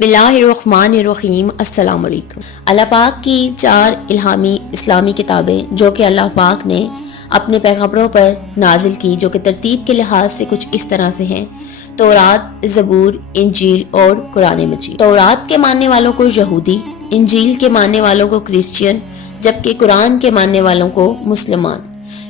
बिस्मिल्लाहिर्रहमानिर्रहीम। अस्सलाम वालेकुम। अल्लाह पाक की 4 इल्हामी इस्लामी किताबें जो कि अल्लाह पाक ने अपने पैगंबरों पर नाजिल की, जो कि तरतीब के लिहाज से कुछ इस तरह से हैं: तौरात, ज़बूर, इंजील और कुरान मजीद। तौरात के मानने वालों को यहूदी, इंजील के मानने वालों को क्रिश्चियन, जबकि कुरान के मानने वालों को मुसलमान।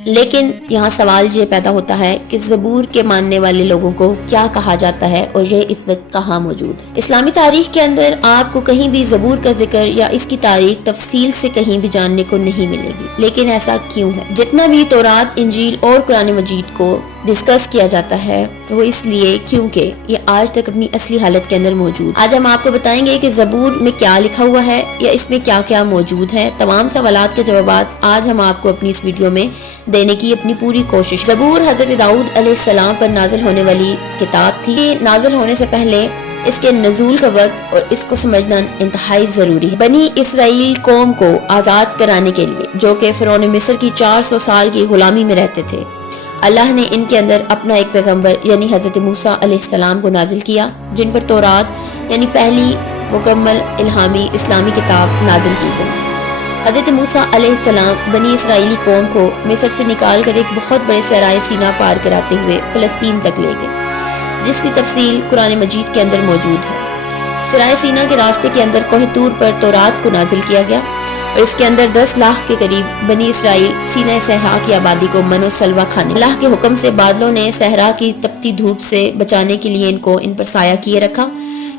लेकिन यहाँ सवाल ये पैदा होता है कि ज़बूर के मानने वाले लोगों को क्या कहा जाता है और ये इस वक्त कहाँ मौजूद है। इस्लामी तारीख के अंदर आपको कहीं भी ज़बूर का जिक्र या इसकी तारीख तफसील से कहीं भी जानने को नहीं मिलेगी। लेकिन ऐसा क्यों है? जितना भी तौरात, इंजील और कुरान मजीद को डिस्कस किया जाता है वो इसलिए क्योंकि ये आज तक अपनी असली हालत के अंदर मौजूद। आज हम आपको बताएंगे कि ज़बूर में क्या लिखा हुआ है या इसमें क्या क्या मौजूद है। तमाम सवालात के जवाब आज हम आपको अपनी इस वीडियो में देने की अपनी पूरी कोशिश। ज़बूर हज़रत दाऊद अलैहिस्सलाम पर नाजिल होने वाली किताब थी। नाजिल होने से पहले इसके नज़ूल का वक्त और इसको समझना इंतहाई ज़रूरी है। बनी इसराइल कौम को आज़ाद कराने के लिए, जो कि फ़िरौन मिस्र की 400 साल की गुलामी में रहते थे, अल्लाह ने इनके अंदर अपना एक पैगंबर यानी हज़रत मूसा अलैहिस्सलाम को नाजिल किया, जिन पर तौरात यानी पहली मुकम्मल इल्हामी इस्लामी किताब नाजिल की गई। हज़रत मूसा अलैहिस्सलाम बनी इसराइली कौम को मिस्र से निकाल कर एक बहुत बड़े सहराए सीना पार कराते हुए फ़लस्तीन तक ले गए, जिसकी तफसील कुरान मजीद के अंदर मौजूद है। सहराए सीना के रास्ते के अंदर कोह तूर पर तौरात को नाजिल किया गया और इसके अंदर 10 लाख के करीब बनी इसराइल सीना सहरा की आबादी को मनो सलवा खाने। अल्लाह के हुक्म से बादलों ने सहरा की तपती धूप से बचाने के लिए इनको इन पर साया किए रखा,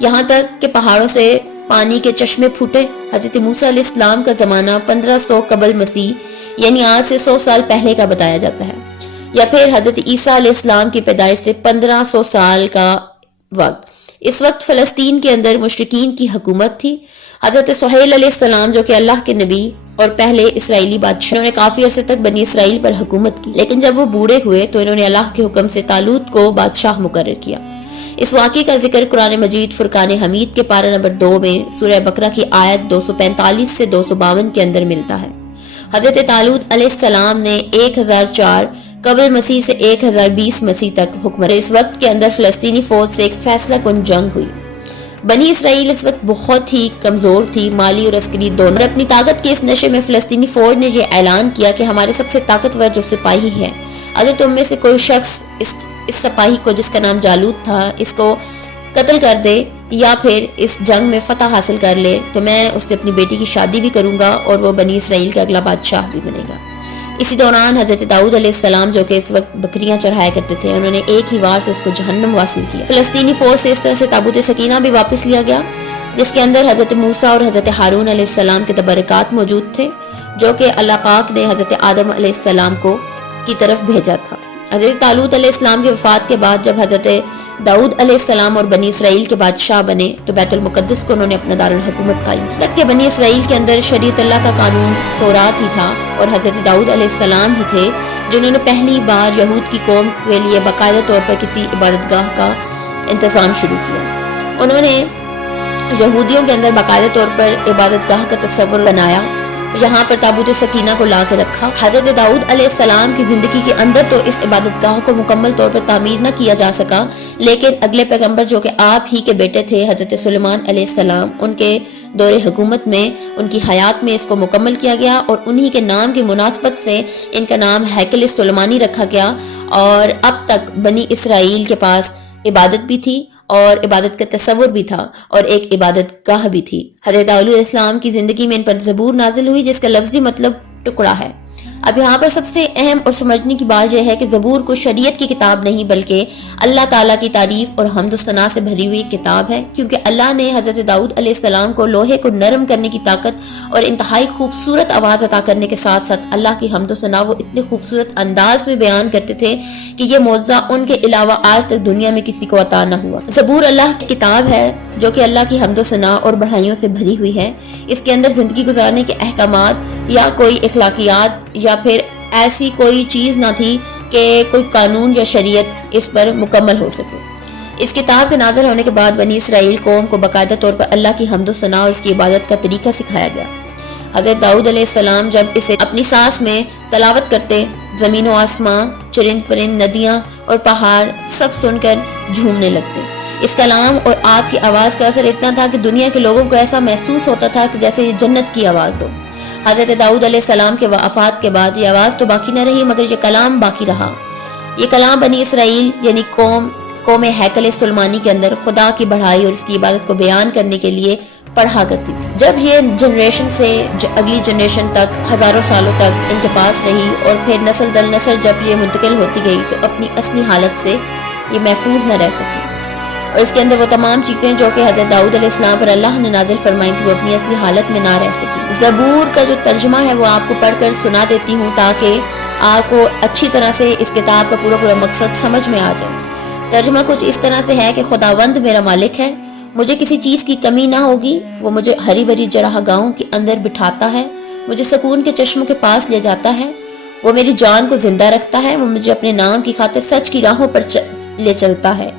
यहाँ तक कि पहाड़ों से पानी के चश्मे फूटे। हज़रत मूसा अलैहिस्सलाम का ज़माना 1500 कबल मसीह यानी आज से 100 साल पहले का बताया जाता है, या फिर हज़रत ईसा अलैहिस्सलाम की पैदाइश से 1500 साल का वक्त। इस वक्त फ़लस्तीन के अंदर मुशरिकीन की हुकूमत थी। हज़रत सुहैल अलैहिस्सलाम जो कि अल्लाह के नबी और पहले इसराइली बादशाह, इन्होंने काफ़ी अरसे तक बनी इसराइल पर हुकूमत की, लेकिन जब वो बूढ़े हुए तो इन्होंने अल्लाह के हुक्म से तालूत को बादशाह मुकर्रर किया। इस वाक़े का जिक्र कुरान मजीद फुरकान हमीद के पारा नंबर 2 में सूरह बकरा की आयत 245 से 252 के अंदर मिलता है। हज़रत तालूत अलैहिस्सलाम ने 1004 कबल मसीह से 1020 मसीह तक हुक्म। इस वक्त के अंदर फ़लस्तीनी फ़ौज से एक फैसला कुन जंग हुई। बनी इसराइल इस वक्त बहुत ही कमज़ोर थी, माली और अस्करी दोनों। अपनी ताकत के इस नशे में फ़लस्तीनी फ़ौज ने यह ऐलान किया कि हमारे सबसे ताकतवर जो सिपाही है, अगर तुम में से कोई शख्स इस सिपाही को, जिसका नाम जालूत था, इसको कत्ल कर दे या फिर इस जंग में फ़तह हासिल कर ले तो मैं उससे अपनी बेटी की शादी भी करूँगा और वो बनी इसराइल का अगला बादशाह भी बनेगा। इसी दौरान हज़रत दाऊद अलैहिस्सलाम जो कि इस वक्त बकरियां चढ़ाया करते थे, उन्होंने एक ही वार से उसको जहन्नम वासिल किया। फ़लस्तीनी फ़ौज से इस तरह से ताबूत सकीना भी वापस लिया गया, जिसके अंदर हज़रत मूसा और हज़रत हारून अलैहिस्सलाम के तबरकात मौजूद थे, जो कि अल्लाह पाक ने हज़रत आदम अलैहिस्सलाम को की तरफ भेजा था। हज़रत तालूत अलैहिस्सलाम की वफ़ात के बाद जब हज़रत दाऊद अलैहिस्सलाम और बनी इसराइल के बादशाह बने तो बैतुल मुक़द्दस को उन्होंने अपना दारुल हुकूमत कायम किया। तक के बनी इसराइल के अंदर शरीयत अल्लाह का कानून तौरात ही था और हज़रत दाऊद अलैहिस्सलाम ही थे जिन्होंने पहली बार यहूद की कौम के लिए बाकायदा तौर पर किसी इबादतगाह का इंतज़ाम शुरू किया। उन्होंने यहूदियों के अंदर बाकायदा तौर पर इबादतगाह का तस्वुर बनाया, यहाँ पर ताबूत सकीना को ला कर रखा। हज़रत दाऊद अलैहिस्सलाम की ज़िंदगी के अंदर तो इस इबादतगाह को मुकम्मल तौर पर तामीर न किया जा सका, लेकिन अगले पैगंबर जो कि आप ही के बेटे थे हज़रत सुलेमान अलैहिस्सलाम, उनके दौरे हुकूमत में, उनकी हयात में इसको मुकम्मल किया गया और उन्हीं के नाम की मुनासबत से इनका नाम हैकल सुलेमानी रखा गया। और अब तक बनी इसराइल के पास इबादत भी थी और इबादत का तस्वुर भी था और एक इबादत गाह भी थी। हज़रत दाऊद अलैहिस्सलाम की ज़िंदगी में इन पर ज़बूर नाजिल हुई, जिसका लफ्ज़ी मतलब टुकड़ा है। अब यहाँ पर सबसे अहम और समझने की बात यह है कि ज़बूर को शरीयत की किताब नहीं बल्कि अल्लाह ताला की तारीफ़ और हम्द सना से भरी हुई किताब है, क्योंकि अल्लाह ने हज़रत दाऊद अलैहिस्सलाम को लोहे को नरम करने की ताकत और इंतहाई खूबसूरत आवाज़ अता करने के साथ साथ अल्लाह की हम्द सना वो इतने खूबसूरत अंदाज में बयान करते थे कि ये मौज़ा उनके अलावा आज तक दुनिया में किसी को अता न हुआ। ज़बूर अल्लाह की किताब है जो कि अल्लाह की हम्द सना और बढ़ाइयों से भरी हुई है। इसके अंदर ज़िंदगी गुजारने के अहकामात या कोई अखलाकियात या फिर ऐसी कोई चीज़ ना थी कि कोई कानून या शरीयत इस पर मुकम्मल हो सके। इस किताब के नाज़िल होने के बाद बनी इसराइल कौम को बाकायदा तौर पर अल्लाह की हम्द सना और इसकी इबादत का तरीका सिखाया गया। हज़रत दाऊद अलैहिस्सलाम जब इसे अपनी सांस में तलावत करते, ज़मीन व आसमां, चरिंद परिंद, नदियाँ और पहाड़ सब सुनकर झूमने लगते। اس کلام اور آپ کی آواز کا اثر اتنا تھا کہ دنیا کے لوگوں کو ایسا محسوس ہوتا تھا کہ جیسے یہ جنت کی آواز ہو۔ حضرت داؤد علیہ السلام کے وفات کے بعد یہ آواز تو باقی نہ رہی مگر یہ کلام باقی رہا۔ یہ کلام بنی اسرائیل یعنی قوم ہیکل سلیمانی کے اندر خدا کی بڑھائی اور اس کی عبادت کو بیان کرنے کے لیے پڑھا کرتی تھی۔ جب یہ جنریشن سے اگلی جنریشن تک ہزاروں سالوں تک ان کے پاس رہی اور پھر نسل در نسل جب یہ منتقل ہوتی گئی تو اپنی اصلی حالت سے یہ محفوظ نہ رہ سکی، اور اس کے اندر وہ تمام چیزیں جو کہ حضرت داؤد علیہ السلام پر اللہ نے نازل فرمائی تھی وہ اپنی اصلی حالت میں نہ رہ سکی۔ زبور کا جو ترجمہ ہے وہ آپ کو پڑھ کر سنا دیتی ہوں تاکہ آپ کو اچھی طرح سے اس کتاب کا پورا مقصد سمجھ میں آ جائے۔ ترجمہ کچھ اس طرح سے ہے کہ خداوند میرا مالک ہے، مجھے کسی چیز کی کمی نہ ہوگی، وہ مجھے ہری بھری چراہ گاہوں کے اندر بٹھاتا ہے، مجھے سکون کے چشموں کے پاس لے جاتا ہے، وہ میری جان کو زندہ رکھتا ہے، وہ مجھے اپنے نام کی خاطر سچ کی راہوں پر لے چلتا ہے،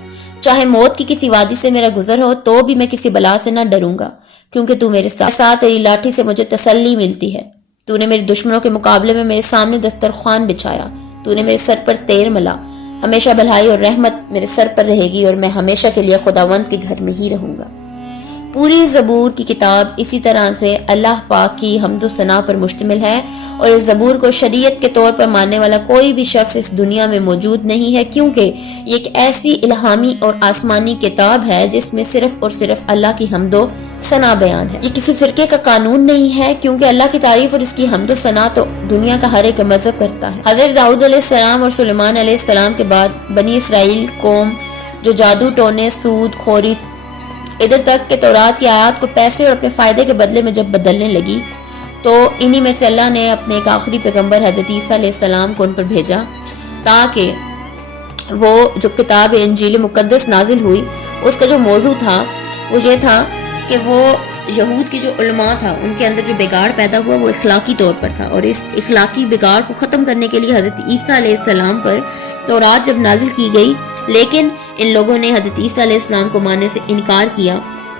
چاہے موت کی کسی وادی سے میرا گزر ہو تو بھی میں کسی بلا سے نہ ڈروں گا، کیونکہ تو میرے ساتھ تیری لاٹھی سے مجھے تسلی ملتی ہے، تو نے میرے دشمنوں کے مقابلے میں میرے سامنے دسترخوان بچھایا، تو نے میرے سر پر تیر ملا، ہمیشہ بھلائی اور رحمت میرے سر پر رہے گی اور میں ہمیشہ کے لیے خداوند کے گھر میں ہی رہوں گا۔ پوری زبور کی کتاب اسی طرح سے اللہ پاک کی حمد و ثنا پر مشتمل ہے، اور اس زبور کو شریعت کے طور پر ماننے والا کوئی بھی شخص اس دنیا میں موجود نہیں ہے، کیونکہ یہ ایک ایسی الہامی اور آسمانی کتاب ہے جس میں صرف اور صرف اللہ کی حمد و ثنا بیان ہے۔ یہ کسی فرقے کا قانون نہیں ہے، کیونکہ اللہ کی تعریف اور اس کی حمد و ثنا تو دنیا کا ہر ایک مذہب کرتا ہے۔ حضرت داؤد علیہ السلام اور سلیمان علیہ السلام کے بعد بنی اسرائیل قوم جو جادو ٹونے، سود خوری، ادھر تک کہ تورات کی آیات کو پیسے اور اپنے فائدے کے بدلے میں جب بدلنے لگی تو انہی میں سے اللہ نے اپنے ایک آخری پیغمبر حضرت عیسیٰ علیہ السلام کو ان پر بھیجا تاکہ وہ جو کتاب انجیل مقدس نازل ہوئی اس کا جو موضوع تھا وہ یہ تھا کہ وہ یہود کے جو علماء تھا ان کے اندر جو بگاڑ پیدا ہوا وہ اخلاقی طور پر تھا، اور اس اخلاقی بگاڑ کو ختم کرنے کے لیے حضرت عیسیٰ علیہ السلام پر تورات جب نازل کی گئی لیکن ان لوگوں نے حضرت عیسیٰ علیہ السلام کو ماننے سے انکار کیا۔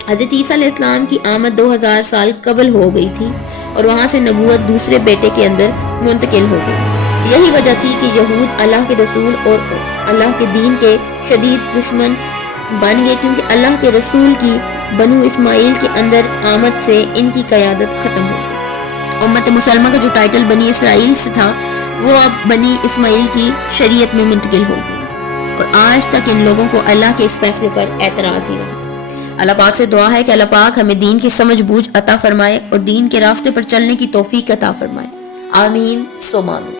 حضرت عیسیٰ علیہ السلام کی آمد 2000 سال قبل ہو گئی تھی اور وہاں سے نبوت دوسرے بیٹے کے اندر منتقل ہو گئی۔ یہی وجہ تھی کہ یہود اللہ کے رسول اور اللہ کے دین کے شدید دشمن بن گئے، کیونکہ اللہ کے رسول کی بنو اسماعیل کے اندر آمد سے ان کی قیادت ختم ہو گئی۔ امت مسلمہ کا جو ٹائٹل بنی اسرائیل سے تھا وہ اب بنی اسماعیل کی شریعت میں منتقل ہو گئی، اور آج تک ان لوگوں کو اللہ کے اس فیصلے پر اعتراض ہی رہا۔ اللہ پاک سے دعا ہے کہ اللہ پاک ہمیں دین کی سمجھ بوجھ عطا فرمائے اور دین کے راستے پر چلنے کی توفیق عطا فرمائے، آمین ثم آمین۔